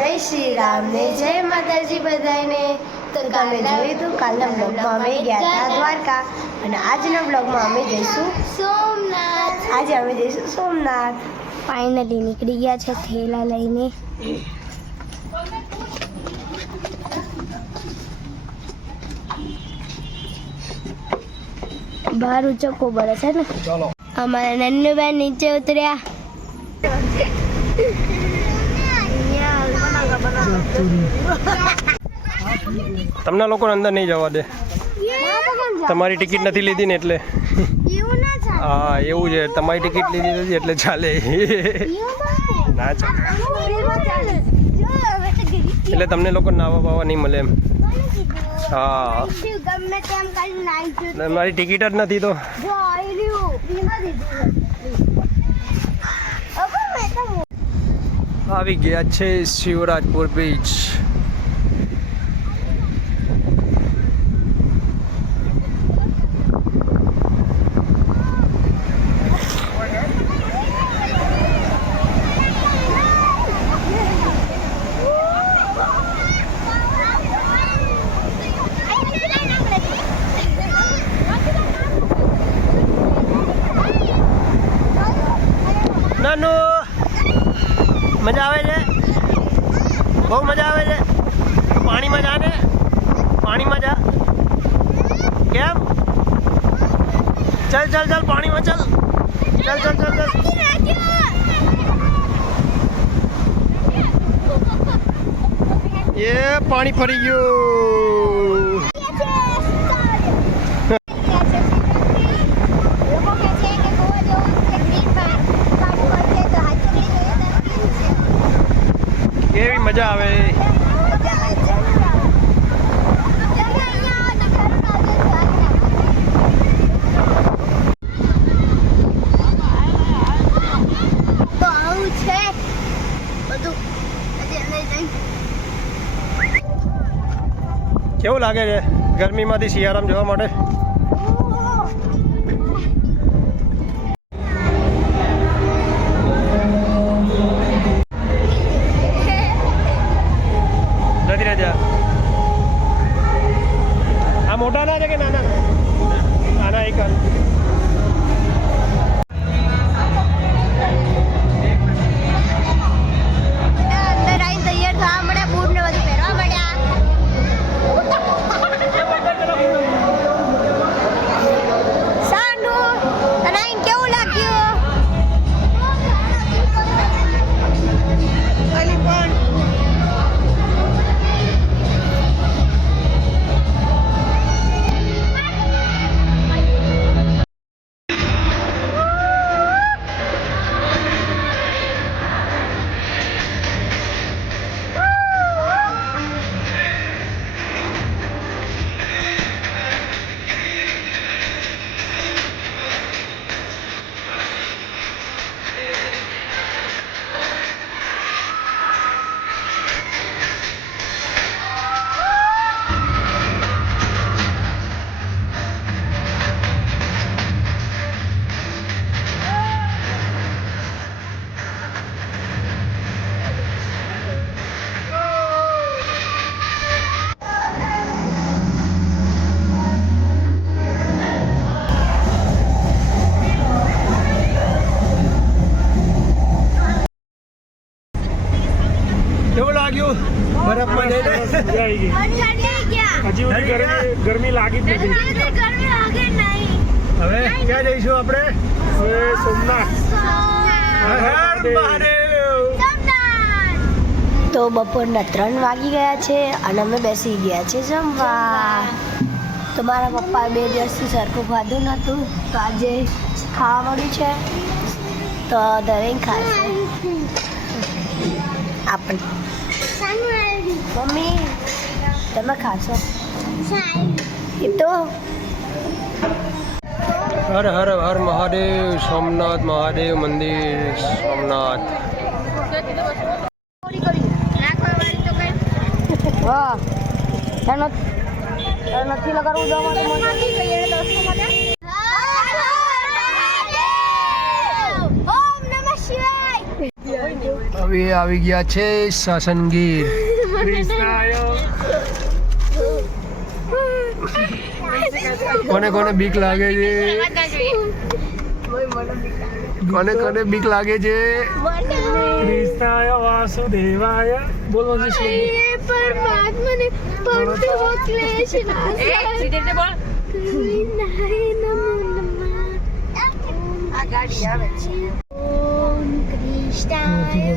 જય શ્રી રામ ને જય માતાજી બધાને। તો તમે જોયું તો કાલના બ્લોગમાં અમે ગયા હતા દ્વારકા અને આજના બ્લોગમાં અમે જઈશું સોમનાથ। આજે અમે જઈશું સોમનાથ। ફાઇનલી નીકળી ગયા છે થેલા લઈને। બહાર ઉચકો બળે છે ને। ચાલો અમારા નન્નુ બેન નીચે ઉતર્યા। તમને લોકોને અંદર નહીં જવા દે, તમારી ટિકિટ નથી લીધી ને એટલે। હા એવું છે, તમારી ટિકિટ લીધી નથી એટલે ચાલે ના ચાલે, એટલે તમને લોકો નાવા બાવા નહીં મળે એમ। હા તમારી ટિકિટ જ નથી તો આવી ગયા છે શિવરાજપુર બીચ। નાનુ મજા આવે છે, બહુ મજા આવે છે। પાણીમાં જા ને, પાણીમાં જા। કેમ? ચલ ચલ ચલ પાણીમાં ચલ, ચલ ચલ ચલ ચલ। એ પાણી ફરી ગયું। કેવી મજા આવે। કેવું લાગે છે ગરમીમાંથી શિયાળામાં જવા માટે? આ મોટા ના છે કે નાના? નાના એક અંદર આવીને તૈયાર થવા મળ્યા, બૂટ ને બધું પહેરવા મળ્યા। સાંડુ તને આઈને કેવું લાગ્યું? કેવું લાગ્યું? બરફમાં જઈને હજી ગરમી લાગી જ નથી। હવે ક્યાં જઈશું આપણે? હવે સોમનાથ। તો બપોરના 3 વાગી ગયા છે અને અમે બેસી ગયા છે જમવા। તો મારા પપ્પા 2 દિવસથી સરખું ખાધું નહોતું, તો આજે ખાવા મળ્યું છે, તો દરેક ખાશે। આપણે મમ્મી તમે ખાશો એ તો? હર હર હર મહાદેવ। સોમનાથ મહાદેવ મંદિર, સોમનાથ। હા નથી લગાડવું જવા માટે। આવી ગયા છે સાસનગીર. કોને કોને બીક લાગે છે? કોને કોને બીક લાગે છે? કૃષ્ણાય વાસુદેવાય બોલો પરમાત્માને પડતો ક્લેશ ઓમ કૃષ્ણાય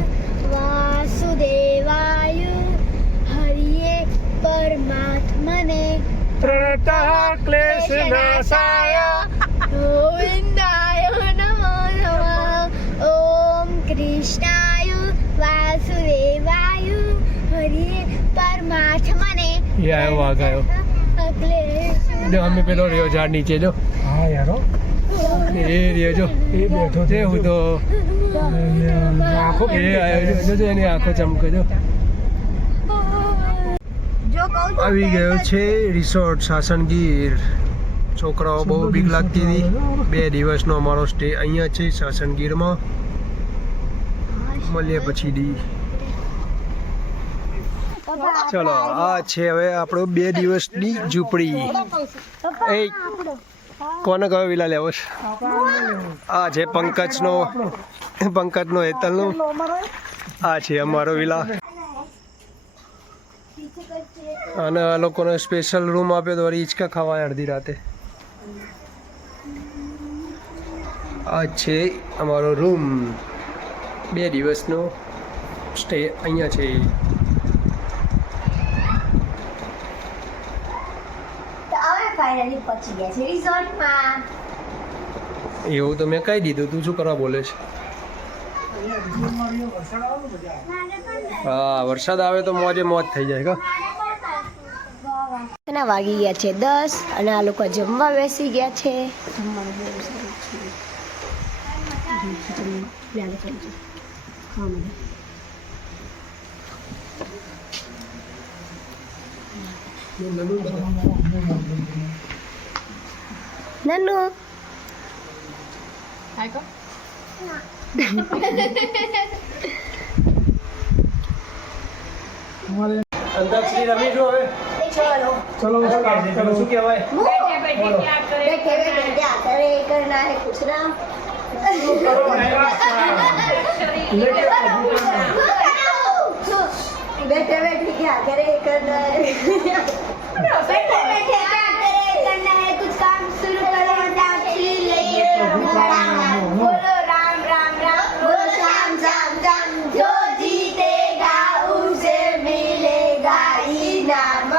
વાસુદેવાય હરિયે પરમાત્મને પ્રણતઃ ક્લેશ નાશાય ગોવિંદાય નમો નમઃ. ઓમ કૃષ્ણાય વાસુદેવાય હરિયે પરમાત્મને એ આવ્યો વાઘ આવ્યો. જો અમે પેલો રહ્યો ઝાડ નીચે જો. હા યારો એ રહ્યો જો. એ બેઠો છે હું તો આખો એ આવ્યો જો. જો એની આંખો ચમકે જો. આવી ગયો છે રિસોર્ટ સાસનગીર. છોકરાઓ બહુ બીક લાગતી હતી. 2 દિવસનો અમારો સ્ટે અહીંયા છે સાસનગીરમાં. મળીએ પછી દી. ચલો આ છે હવે આપણો 2 દિવસની ઝૂંપડી. એ કોને કયો વિલા લેવો છે? આ છે પંકજનો હેતલનો. આ છે અમારો વિલા. અને આ લોકોને સ્પેશિયલ રૂમ આપ્યો તો વળી હિંચકા ખાવા અડધી રાતે. આ છે અમારો રૂમ. 2 દિવસનો સ્ટે અહીંયા છે. ફાઇનલી પહોંચી ગયા છે રિસોર્ટમાં. એવું તો મેં કહી દીધું. તું શું કરવા બોલે છે? હા વરસાદ આવે તો મોજે મોજ થઈ જાય કા. ના વાગી ગયા છે 10 અને આ લોકો જમવા બેસી ગયા છે. નનુ અંતાક્ષરી રમીશું હવે. ચલો ચલો શું કહેવાય? बैठे बैठे क्या करे करना है कुछ ना बैठे बैठे क्या करे करना है बैठे बैठे क्या करे करना है कुछ काम शुरू करो अंताक्षरी लेके बोलो राम राम राम बोलो श्याम श्याम श्याम जो जीतेगा उसे मिलेगा इनाम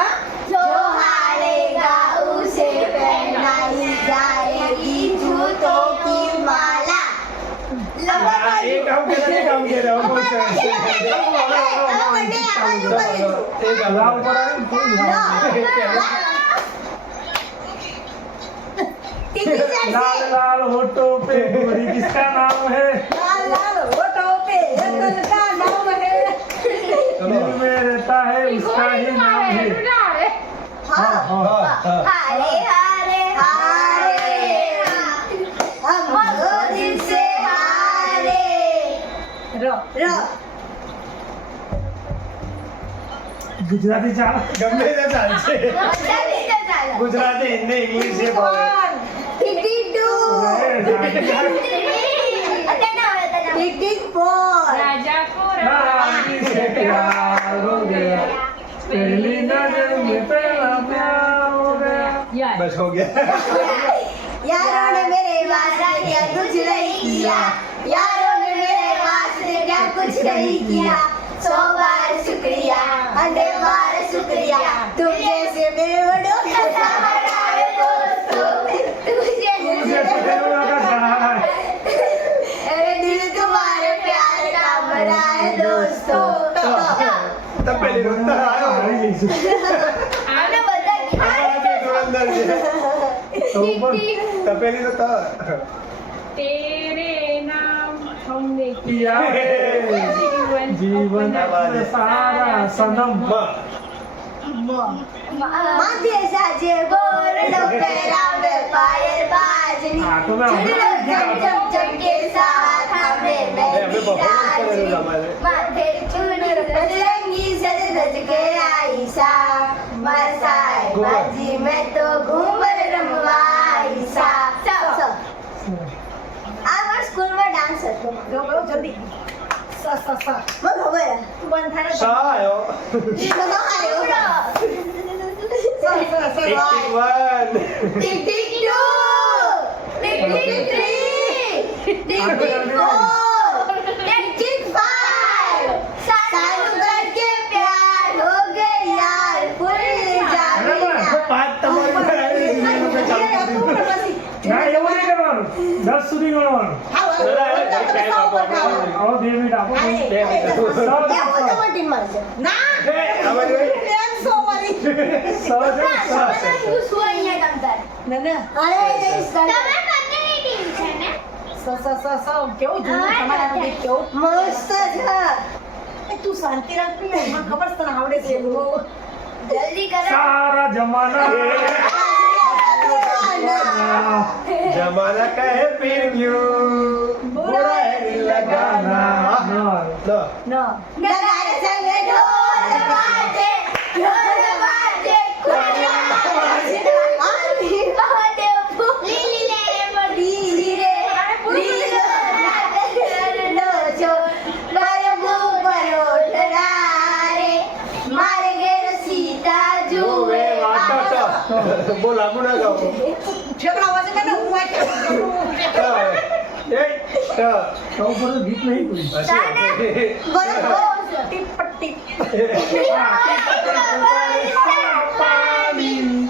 जो हारेगा उसे पहनाई जाएगी जूतों की माला એ કામ કરે लाल लाल होठों पे गोरी किसका नाम है लाल लाल होठों पे रतन का नाम है दिल में रहता है उसका ही नाम है हारे हारे हारे हम दो दिल से हारे रो गुजराती चाल ગમે તે ચાલશે. ગુજરાતી હિન્દી ઇંગ્લિશ એ ભાવે. टिकटू टिकट फोर रानी से प्यार हो गया पहली नजर में पहला प्यार हो गया બસ હો ગયા. यारों ने मेरे वास्ते क्या कुछ नहीं किया यारों ने मेरे वास्ते क्या कुछ नहीं किया 100 बार शुक्रिया 100 बार शुक्रिया तुम जैसे बेवड़ों का सहारा है दोस्तों तुझे मुझे सदैव का सहारा है मेरे दिल तुम्हारे प्यार का बड़ा है दोस्तों તપેલી રોતા આવ્યો. आने बता ધુરંધર છે. તપેલી રોતા. तेरे नाम हमने किया है जीवन सारा सनम माथे साजे बोरडो पैरावे पायल बाजनी हाँ, तो मैं चुड़लो चम चम चम के साथ सामने मैं बिराजी माथे चूनर बजरंगी सज धज के आई सा मसाए बाजी मैं तो घूमर रमवाई सा આ વાર સ્કૂલમાં ડાન્સ હતો જો જલ્દી સ સ સ મને ખબર તું બંધ થાય સા આયો તો આયો સ સ સ tick 1 tick tick 2 tick tick 3 टिक टिक 4 टिक टिक 5 सालों भर के प्यार हो गए यार फुल जामीना પાંચ તમારી ના એવું નહીં કરવાનું 10 સુધી ગણવાનું આવો 2 મિનિટ આપો ના મસ્ત છે તું શાંતિ રાખ મને ખબર છે તને આવડે છે જલ્દી કરો સારા જમાના જમાના કહે પીર ક્યું बुरा है दिल लगाना लो નગારે સંગે ઢોલ વાજે ખોડિયા વાજે આની બહતે લીલી લે બડી રે લીલો નો છો પરબુ પરોઠારે મારે ઘેર સીતા જુએ બહુ લાંબુ ના ગાઓ છોકરા વાજે મને હું વાંચે તો ઉપર ગીત નહીં કોઈ બરોબર ટીપ ટીપ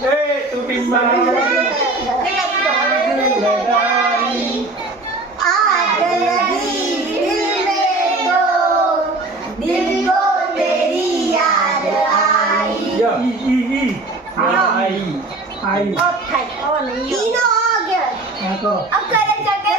એ તું પિન્મા आग लगी दिल को तेरी याद आई ઈ આઈ આઈ ईनो आ गया હા તો अब करे चके